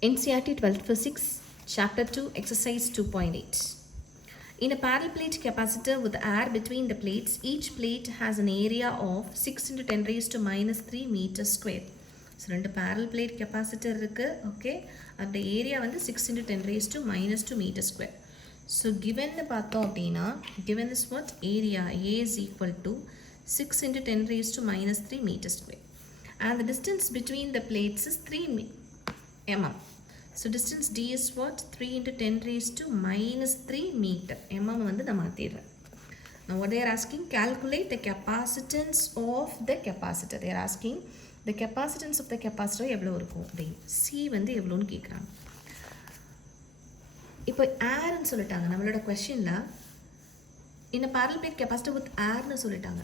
NCERT 12th Physics, Chapter 2, Exercise 2.8. In a parallel plate capacitor with air between the plates, each plate has an area of 6 into 10 raised to minus 3 meters square. So, ரெண்டு parallel plate capacitor இருக்கு, okay, அந்த area வந்து 6 into 10 raised to minus 2 meters square. So, given பார்த்தோம் அப்படின்னா, given is what? Area A is equal to 6 into 10 raised to minus 3 meters square. And the distance between the plates is 3 mm. So distance D is what? 3 into 10 raised to minus 3 meter. Mm வந்து நான் மாத்திடுறேன். Now what they are asking, calculate the capacitance of the capacitor. They are asking the capacitance of the capacitor எவ்வளோ இருக்கும்? C வந்து எவ்வளோன்னு கேட்குறாங்க. இப்போ ஏர்ன்னு சொல்லிட்டாங்க நம்மளோட கொஸ்டினில் in a parallel plate capacitor with airன்னு சொல்லிட்டாங்க.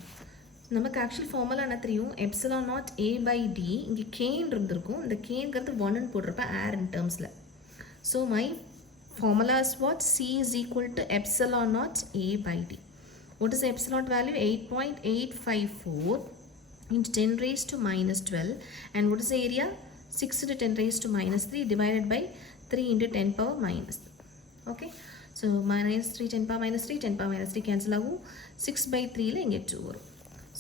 நமக்கு ஆக்சுவல் ஃபார்முலா என்ன தெரியும்? Epsilon naught A by D, இங்கே கேன் இருந்திருக்கும், இந்த கேங்கிறது ஒன்னு போட்டிருப்பேன் ஏர் இன் டேர்ம்ஸில். So my formula is what? C is equal to epsilon naught A by D. What is epsilon value? 8.854 into 10 raised to minus 12, and what is the area? 6 into 10 raised to minus 3 divided by 3 into 10 power minus 3. Okay, so minus 3 10 power minus 3 10 power minus 3 cancel ஆகும், 6 by 3ல இங்கே 2 வரும்.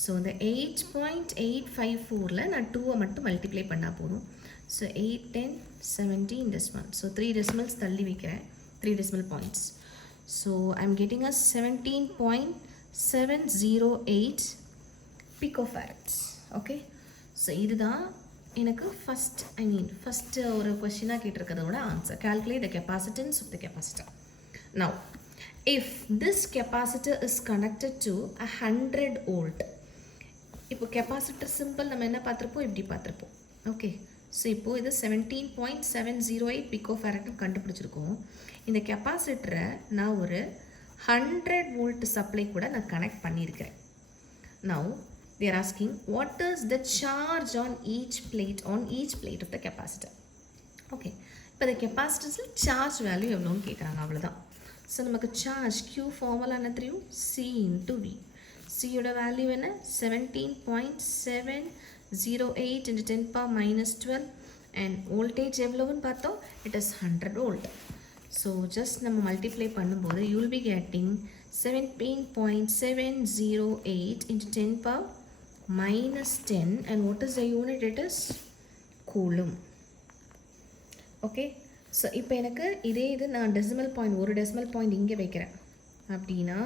So இந்த 8.854ல் நான் 2 மட்டும் multiply பண்ணால் போதும். So 8 10 17 this one. So 3 decimals தள்ளி வைக்கிறேன், 3 decimal points. So I'm getting a 17.708 picofarads. Okay, so இதுதான் எனக்கு ஃபஸ்ட்டு ஒரு கொஸ்டினாக கேட்டிருக்கிறதோட answer. Calculate the capacitance of the capacitor. Now if this capacitor is connected to 100 volt, இப்போ கெப்பாசிட்டர் சிம்பிள் நம்ம என்ன பார்த்துருப்போம், இப்படி பார்த்துருப்போம். ஓகே, ஸோ இப்போது இது 17.708 பிகோஃபேரட்னு கண்டுபிடிச்சிருக்கோம். இந்த கெப்பாசிட்டரை நான் ஒரு 100 வோல்ட் சப்ளை கூட நான் கனெக்ட் பண்ணியிருக்கிறேன். Now they are asking what is the charge on each plate of the capacitor. Okay, இப்போ இந்த கெப்பாசிட்டர்ஸில் சார்ஜ் வேல்யூ எவ்வளோன்னு கேட்குறாங்க, அவ்வளோதான். ஸோ நமக்கு சார்ஜ் Q ஃபார்முலா என்ன தெரியும்? C into V. சியோட வேல்யூ என்ன? 17.708 into 10 power minus 12, and voltage எவ்வளோன்னு பார்த்தோம்? It is 100 volt. So just நம்ம மல்டிப்ளை பண்ணும்போது you will be getting 17.708 into 10 power minus 10, and what is the unit? It is coulomb. Okay, so இப்போ எனக்கு இது நான் டெசிமல் பாயிண்ட், ஒரு டெசிமல் பாயிண்ட் இங்கே வைக்கிறேன் அப்படின்னா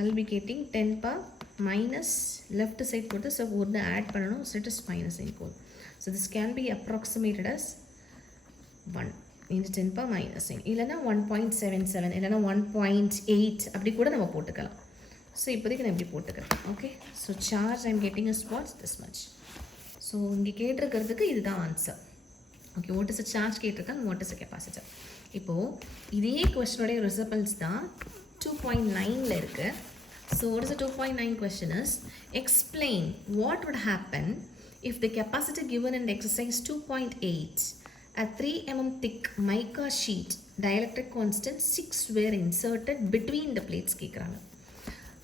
I'll be getting 10 power minus left side போட்டு, ஸோ ஒன்று ஆட் பண்ணணும், so it is minus equal. So this can be approximated as 1 into 10 power minus 9, இல்லைனா 1.77, இல்லைனா 1.8 அப்படி கூட நம்ம போட்டுக்கலாம். ஸோ இப்போதைக்கு நான் இப்படி போட்டுக்கிறேன். Okay, so charge I'm getting a spots this much. So இங்கே கேட்டிருக்கிறதுக்கு இதுதான் answer. Okay, what is a charge கேட்டிருக்காங்க, வாட் இஸ் அ கெப்பாசிட்டர். இப்போது இதே கொஸ்டினுடைய ரிசல்ட்ஸ் தான் 2.9ல் இருக்குது. So what is a 2.9 question is, explain what would happen if the capacitor given in the exercise 2.8 a 3 mm thick mica sheet dielectric constant 6 were inserted between the plates கேட்குறாங்க.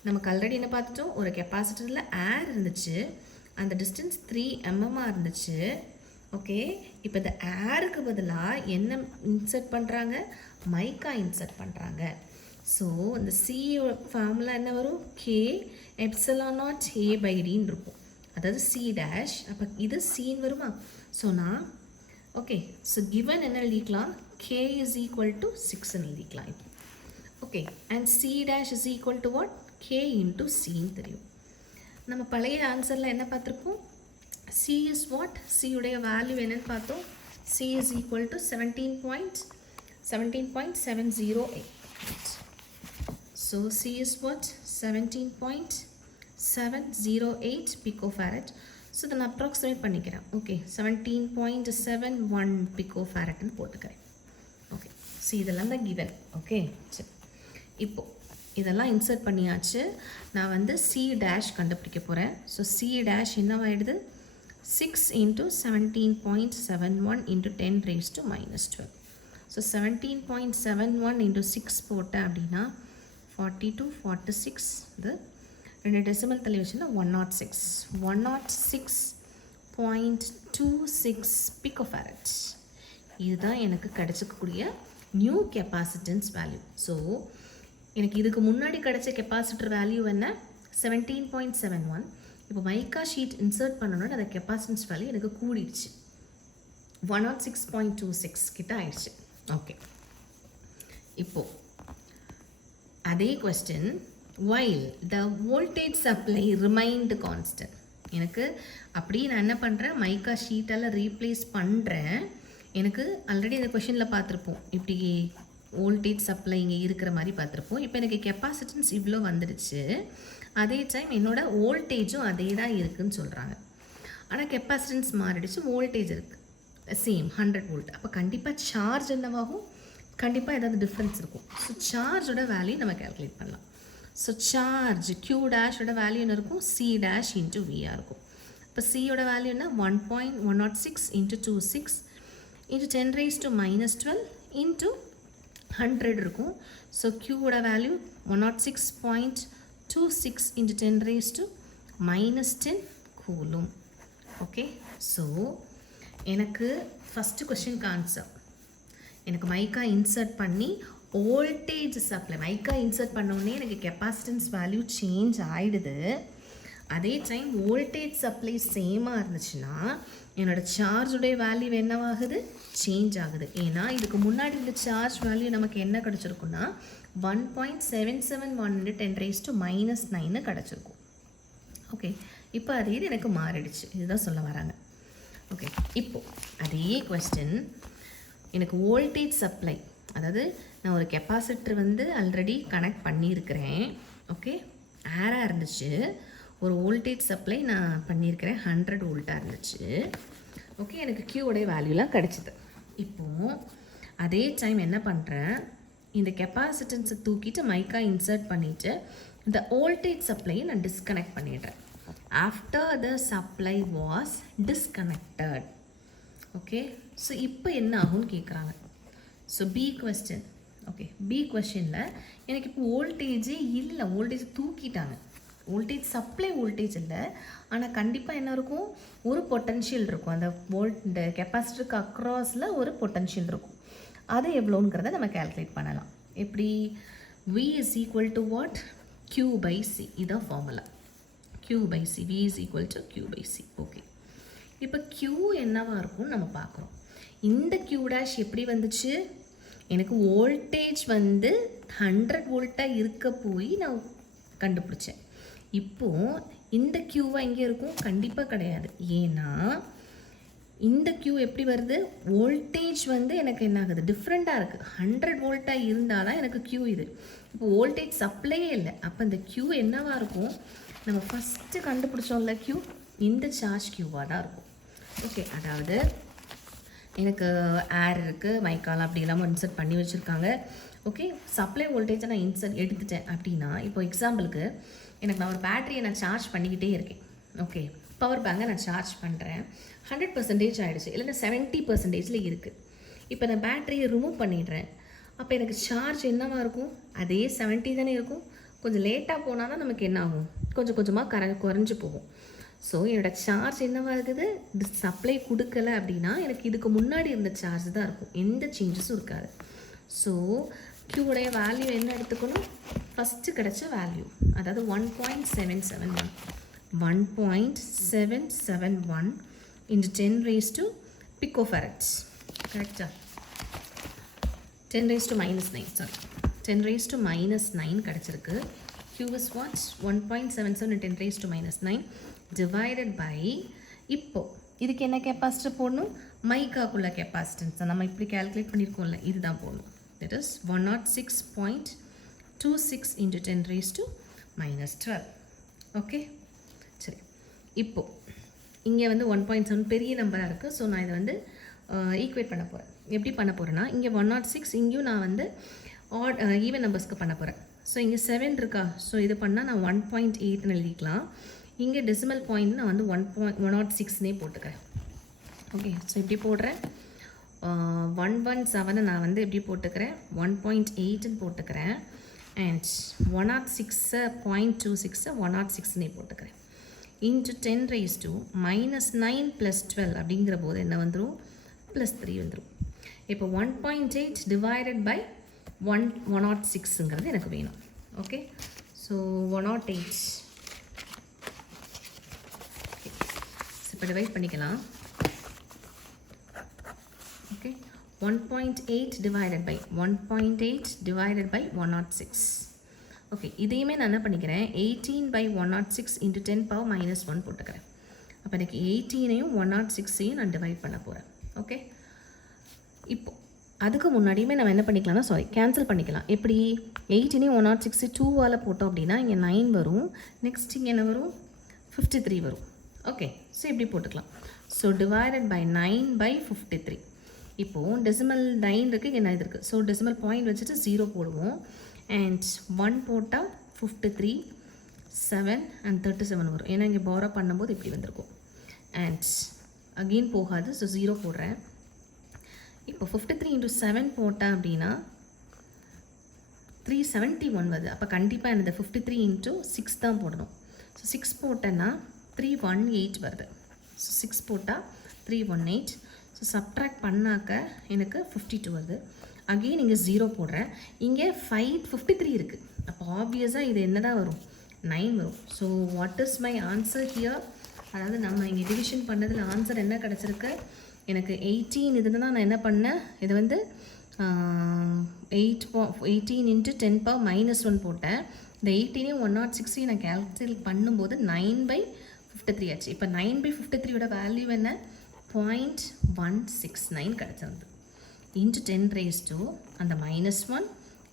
நமக்கு already என்ன பார்த்துட்டோம், ஒரு கெப்பாசிட்டரில் ஏர் இருந்துச்சு, அந்த distance 3 mm இருந்துச்சு. Okay, இப்போ இந்த ஏருக்கு பதிலாக என்ன இன்சர்ட் பண்ணுறாங்க? மைக்கா இன்சர்ட் பண்ணுறாங்க. ஸோ இந்த சியோட ஃபார்முலா என்ன வரும்? K epsilon naught A by டின்னு இருக்கும், அதாவது சி டேஷ். அப்போ இது சின்னு வருமா? ஸோ நான் ஓகே, ஸோ கிவன் என்ன எழுதிக்கலாம்? கே இஸ் ஈக்குவல் டு 6ன்னு எழுதிக்கலாம் இப்போ. Okay, and C dash is equal to what? K into சின்னு தெரியும். நம்ம பழைய ஆன்சரில் என்ன பார்த்துருப்போம்? C is what? C உடைய வேல்யூ என்னன்னு பார்த்தோம்? C is equal to 17.708. So C is what? 17.708 picofarad. So then approximate பண்ணிக்கிறேன். Okay, 17.71 picofarad ன்னு போட்டுக்கிறேன். Okay, so இதெல்லாம் தான் given. Okay, சரி, இப்போ இதெல்லாம் இன்சர்ட் பண்ணியாச்சு. நான் வந்து C டேஷ் கண்டுபிடிக்க போகிறேன். ஸோ C டேஷ் என்னவாயிடுது? 6 into 17.71 into 10 raised to minus 12. So 17.71 into 6 போட்டேன் அப்படின்னா 42 46, இது ரெண்டு டெசிமல் தள்ளி வச்சுன்னா 106.26 picofarad. இதுதான் எனக்கு கிடச்சிக்கக்கூடிய நியூ கெப்பாசிட்டன்ஸ் வேல்யூ. ஸோ எனக்கு இதுக்கு முன்னாடி கிடச்ச கெப்பாசிட்டர் வேல்யூ என்ன 17.71. இப்போ மைக்கா ஷீட் இன்சர்ட் பண்ணணும்னு அந்த கெப்பாசிட்டன்ஸ் வேல்யூ எனக்கு கூடிடுச்சு, 106.26 கிட்ட ஆயிடுச்சு. ஓகே, இப்போது அதே question, while the voltage supply remained constant. எனக்கு அப்படி நான் என்ன பண்ணுறேன், மைக்கா ஷீட்டால் ரீப்ளேஸ் பண்ணுறேன். எனக்கு ஆல்ரெடி இந்த கொஷினில் பார்த்துருப்போம், இப்படி வோல்டேஜ் சப்ளை இங்கே இருக்கிற மாதிரி பார்த்துருப்போம். இப்போ எனக்கு கெப்பாசிட்டன்ஸ் இவ்வளோ வந்துடுச்சு, அதே டைம் என்னோட வோல்டேஜும் அதே தான் இருக்குதுன்னு சொல்கிறாங்க. ஆனால் கெப்பாசிட்டன்ஸ் மாறிடுச்சு, வோல்டேஜ் இருக்குது சேம் 100 வோல்ட். அப்போ கண்டிப்பாக சார்ஜ் என்னவாகும், கண்டிப்பாக ஏதாவது டிஃப்ரென்ஸ் இருக்கும். ஸோ சார்ஜோட வேல்யூ நம்ம கேல்குலேட் பண்ணலாம். ஸோ சார்ஜ் Q டேஷோட வேல்யூ என்ன இருக்கும், C டேஷ் இன்ட்டு விஆர் இருக்கும். இப்போ சியோட வேல்யூ என்ன 1.106 இன்ட்டு 26 இன்ட்டு 10⁻⁻12 இன்ட்டு 100 இருக்கும். ஸோ Qவோட value 106.26 into 10⁻⁻10 coulomb. Okay, so எனக்கு ஃபஸ்ட்டு கொஸ்டினுக்கு ஆன்சர், எனக்கு மைக்கா இன்சர்ட் பண்ணி வோல்டேஜ் சப்ளை, மைக்கா இன்சர்ட் பண்ணோடனே எனக்கு கெப்பாசிட்டன்ஸ் வேல்யூ சேஞ்ச் ஆகிடுது. அதே டைம் வோல்டேஜ் சப்ளை சேமாக இருந்துச்சுன்னா என்னோடய சார்ஜுடைய வேல்யூ என்னவாகுது, சேஞ்ச் ஆகுது. ஏன்னா இதுக்கு முன்னாடி இந்த சார்ஜ் வேல்யூ நமக்கு என்ன கிடச்சிருக்குன்னா 1.771 10⁻⁻9 கிடச்சிருக்கும். ஓகே, இப்போ அதே இது எனக்கு மாறிடுச்சு, இதுதான் சொல்ல வராங்க. ஓகே, இப்போது அதே கொஸ்டின், எனக்கு வோல்டேஜ் சப்ளை, அதாவது நான் ஒரு கெப்பாசிட்டர் வந்து ஆல்ரெடி கனெக்ட் பண்ணியிருக்கிறேன். ஓகே, ஏராக இருந்துச்சு, ஒரு வோல்டேஜ் சப்ளை நான் பண்ணியிருக்கிறேன் 100 வோல்ட்டாக இருந்துச்சு. ஓகே, எனக்கு Qவோடைய வேல்யூலாம் கிடச்சிது. இப்போது அதே டைம் என்ன பண்ணுறேன், இந்த கெப்பாசிட்டன்ஸை தூக்கிட்டு மைக்கா இன்சர்ட் பண்ணிவிட்டு இந்த வோல்டேஜ் சப்ளையை நான் டிஸ்கனெக்ட் பண்ணிடுறேன். After the supply was disconnected. Okay, so இப்போ என்ன ஆகும்னு கேட்குறாங்க. So B question. Okay, B கொஸ்டினில் எனக்கு இப்போ வோல்டேஜே இல்லை, வோல்டேஜ் தூக்கிட்டாங்க, வோல்டேஜ் சப்ளை வோல்டேஜ் இல்லை. ஆனால் கண்டிப்பாக என்ன இருக்கும், ஒரு பொட்டன்ஷியல் இருக்கும், அந்த இந்த கெப்பாசிட்டருக்கு அக்ராஸில் ஒரு பொட்டன்ஷியல் இருக்கும். அது எவ்வளோங்கிறத நம்ம கேல்குலேட் பண்ணலாம். எப்படி, V is equal to what, Q by C. இதுதான் formula, Q by C. V is equal to Q by C. Okay, இப்போ Q என்னவாக இருக்கும்னு நம்ம பார்க்குறோம். இந்த Q டேஷ் எப்படி வந்துச்சு, எனக்கு வோல்டேஜ் வந்து 100 வோல்ட்டாக இருக்க போய் நான் கண்டுபிடிச்சேன். இப்போது இந்த Qவாக எங்கே இருக்கும், கண்டிப்பாக கிடையாது. ஏன்னா இந்த Q எப்படி வருது, வோல்டேஜ் வந்து எனக்கு என்ன ஆகுது, டிஃப்ரெண்ட்டாக இருக்குது. 100 வோல்ட்டாக இருந்தால் தான் எனக்கு Q இது. இப்போ வோல்டேஜ் சப்ளையே இல்லை, அப்போ இந்த Q என்னவாக இருக்கும், நம்ம ஃபஸ்ட்டு கண்டுபிடிச்சோம்ல Q, இந்த சார்ஜ் Qவாக தான் இருக்கும். ஓகே, அதாவது எனக்கு ஏர் இருக்குது, மைக்கால் அப்படி இல்லாமல் இன்சர்ட் பண்ணி வச்சுருக்காங்க. ஓகே, சப்ளை வோல்டேஜை நான் எடுத்துட்டேன் அப்படின்னா, இப்போ எக்ஸாம்பிளுக்கு எனக்கு நான் ஒரு பேட்டரியை நான் சார்ஜ் பண்ணிக்கிட்டே இருக்கேன். ஓகே, பவர் பேங்கை நான் சார்ஜ் பண்ணுறேன், 100% ஆகிடுச்சு, இல்லைன்னா 70% இருக்குது. இப்போ நான் பேட்டரியை ரிமூவ் பண்ணிடுறேன், அப்போ எனக்கு சார்ஜ் என்னவாக இருக்கும், அதே 70 தானே இருக்கும். கொஞ்சம் லேட்டாக போனால் தான் நமக்கு என்ன ஆகும், கொஞ்சம் கொஞ்சமாக குறைஞ்சி போகும். ஸோ என்னோடய சார்ஜ் என்னவாக இருக்குது, சப்ளை கொடுக்கலை அப்படின்னா எனக்கு இதுக்கு முன்னாடி இருந்த சார்ஜ் தான் இருக்கும், எந்த சேஞ்சஸும் இருக்காது. ஸோ Qவுடைய வேல்யூ என்ன எடுத்துக்கணும், ஃபஸ்ட்டு கிடச்ச வேல்யூ, அதாவது 1.771 into 10 raised to picofarads. கரெக்டா, 10 raised to -9, sorry 10 raised to -9 கிடச்சிருக்கு. Q is what, 1.77 into 10 raised to -9 divided by, இப்போ இதுக்கு என்ன கெப்பாசிட்டர் போடணும், மைக்காக்குள்ள கெப்பாசிட்டன்ஸ் நம்ம இப்படி கேல்குலேட் பண்ணியிருக்கோம்ல, இதுதான் போடணும். That is 106.26 into 10 raised to -12. Okay, சரி. இப்போது இங்கே வந்து 1.7 பெரிய நம்பராக இருக்குது. ஸோ நான் இதை வந்து ஈக்குவேட் பண்ண போகிறேன். எப்படி பண்ண போகிறேன்னா, இங்கே 106, இங்கேயும் நான் வந்து ஈவன் நம்பர்ஸ்க்கு பண்ண போகிறேன். ஸோ இங்கே 7 இருக்கா, ஸோ இது பண்ணால் நான் 1.8ன்னு எழுதிக்கலாம். இங்கே டெசிமல் பாயிண்ட் நான் வந்து 106னே போட்டுக்கிறேன். ஓகே, ஸோ இப்படி போடுறேன். 117 நான் வந்து எப்படி போட்டுக்கிறேன், 1.8ன்னு போட்டுக்கிறேன். அண்ட் 106.26 106னே போட்டுக்கிறேன். இன்ட்டு 10 raised to -9 + 12 அப்படிங்கிற போது என்ன வந்துடும், +3 வந்துடும். இப்போ 1.8 டிவைடட் பை 106ங்கிறது எனக்கு வேணும். ஓகே, ஸோ 108 இப்போ டிவைட் பண்ணிக்கலாம். Okay, 1.8 divided by 1.8 divided by 106. Okay, இதையுமே நான் என்ன பண்ணிக்கிறேன், 18 by 106 into 10 power minus 1 போட்டுக்கிறேன். அப்போ எனக்கு 18ஐயும் 106ஐயும் நான் டிவைட் பண்ண போகிறேன். ஓகே, இப்போ அதுக்கு முன்னாடியுமே நம்ம என்ன பண்ணிக்கலாம்னா கேன்சல் பண்ணிக்கலாம். எப்படி 18ஐயும் 106 2வால் போட்டோம் அப்படின்னா இங்கே 9 வரும், நெக்ஸ்ட் இங்கே என்ன வரும் 53 வரும். ஓகே, ஸோ இப்படி போட்டுக்கலாம். So divided by 9 by 53. இப்போது டெசிமல் 9 இருக்குது, என்ன இது இருக்குது. ஸோ டெசிமல் பாயிண்ட் வச்சுட்டு 0 போடுவோம். அண்ட் 1 போட்டால் 53, 7 and 37 வரும். ஏன்னா இங்கே பாரோ பண்ணும்போது இப்படி வந்திருக்கும். அண்ட் அகெயின் போகாது, ஸோ 0 போடுறேன். இப்போ 53 into 7 போட்டேன் அப்படின்னா 371 வருது. அப்போ கண்டிப்பாக எனக்கு 53 into 6 தான் போடணும். ஸோ 6 போட்டேன்னா 318 வருது. ஸோ 6 போட்டால் 318. ஸோ சப்ட்ராக்ட் பண்ணாக்க எனக்கு 52 வருது. அகெயின் இங்கே 0 போடுறேன். இங்கே 53 இருக்குது. அப்போ ஆப்வியஸாக இது என்ன தான் வரும், 9 வரும். So what is my answer here? அதாவது நம்ம இங்கே டிவிஷன் பண்ணதில் ஆன்சர் என்ன கிடச்சிருக்கு, எனக்கு 18 இதுன்னு தான் நான் என்ன பண்ணேன், இது வந்து 18 into 10 power minus 1 போட்டேன். இந்த 18ஐயும் 106ஐயும் நான் கேல்குலேட் பண்ணும்போது 9 by 53 ஆச்சு. இப்போ 9 by 53யோட வேல்யூ என்ன, 0.169 கிடச்சிருந்து. இன்ட்டு 10 raised to அந்த -1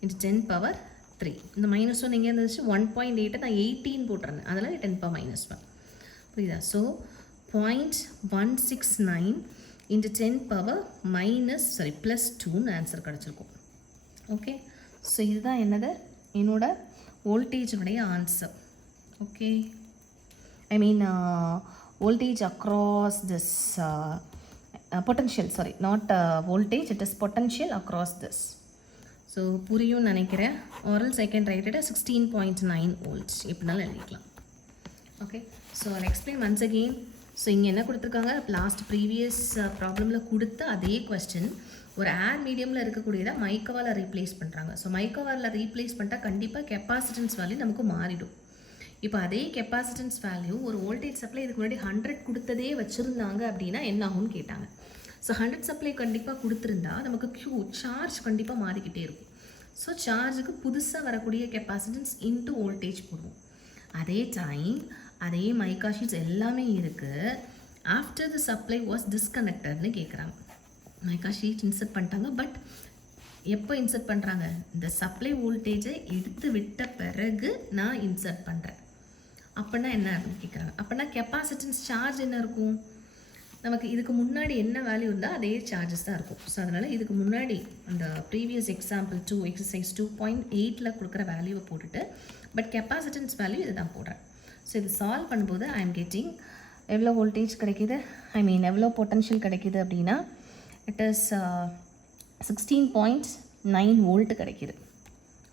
into 10 power 3. இந்த -1 எங்கே இருந்துச்சு, 1.8 நான் 18 போட்டிருந்தேன், அதனால் 10 power -1 புரியுதா. ஸோ 0.169 into 10 power +2ன்னு ஆன்சர் கிடச்சிருக்கும். ஓகே, ஸோ இதுதான் என்னது என்னோட வோல்டேஜுடைய answer. Okay, I mean voltage across this potential, sorry, not voltage, it is potential across this. So புரியும் நினைக்கிறேன். or else I can write it as 16.9 volts இப்படினாலும் எழுதிக்கலாம். Okay, so I'll explain once again. So இங்கே என்ன கொடுத்துருக்காங்க, last previous ப்ராப்ளமில் கொடுத்த அதே question ஒரு ஏர் மீடியமில் இருக்கக்கூடியதை மைக்காவால் ரீப்ளேஸ் பண்ணுறாங்க. ஸோ மைக்காவால் ரீப்ளேஸ் பண்ணிட்டா கண்டிப்பாக கெப்பாசிட்டன்ஸ் வேல்யூ நமக்கு மாறிடும். இப்போ அதே கெப்பாசிட்டன்ஸ் வேல்யூ ஒரு வோல்டேஜ் சப்ளை இதுக்கு முன்னாடி 100 கொடுத்ததே வச்சுருந்தாங்க அப்படின்னா என்ன ஆகும்னு கேட்டாங்க. ஸோ 100 சப்ளை கண்டிப்பாக கொடுத்துருந்தா நமக்கு சார்ஜ் கண்டிப்பாக மாறிக்கிட்டே இருக்கும். ஸோ சார்ஜுக்கு புதுசாக வரக்கூடிய கெப்பாசிட்டன்ஸ் இன்ட்டு வோல்டேஜ் போடுவோம். அதே டைம் அதே மைக்கா ஷீட்ஸ் எல்லாமே இருக்குது. ஆஃப்டர் த சப்ளை வாஸ் டிஸ்கனெக்டட்னு கேட்குறாங்க. மைக்கா ஷீட் இன்சர்ட் பண்ணிட்டாங்க, பட் எப்போ இன்சர்ட் பண்ணுறாங்க, இந்த சப்ளை வோல்டேஜை எடுத்து விட்ட பிறகு நான் இன்சர்ட் பண்ணுறேன். அப்படின்னா என்ன அப்படின்னு கேட்குறாங்க. அப்படின்னா கெப்பாசிட்டன்ஸ் சார்ஜ் என்ன இருக்கும், நமக்கு இதுக்கு முன்னாடி என்ன வேல்யூ இருந்தால் அதே சார்ஜஸ் தான் இருக்கும். ஸோ அதனால் இதுக்கு முன்னாடி அந்த ப்ரீவியஸ் எக்ஸாம்பிள் 2 எக்ஸசைஸ் 2.8ல் கொடுக்குற வேல்யூவை போட்டுட்டு பட் கெப்பாசிட்டன்ஸ் வேல்யூ இதை தான் போடுறேன். ஸோ இது சால்வ் பண்ணும்போது ஐ எம் கெட்டிங் எவ்வளோ வோல்டேஜ் கிடைக்கிது, ஐ மீன் எவ்வளோ பொட்டன்ஷியல் கிடைக்கிது அப்படின்னா இட் இஸ் 16.9 வோல்ட் கிடைக்கிது.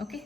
ஓகே.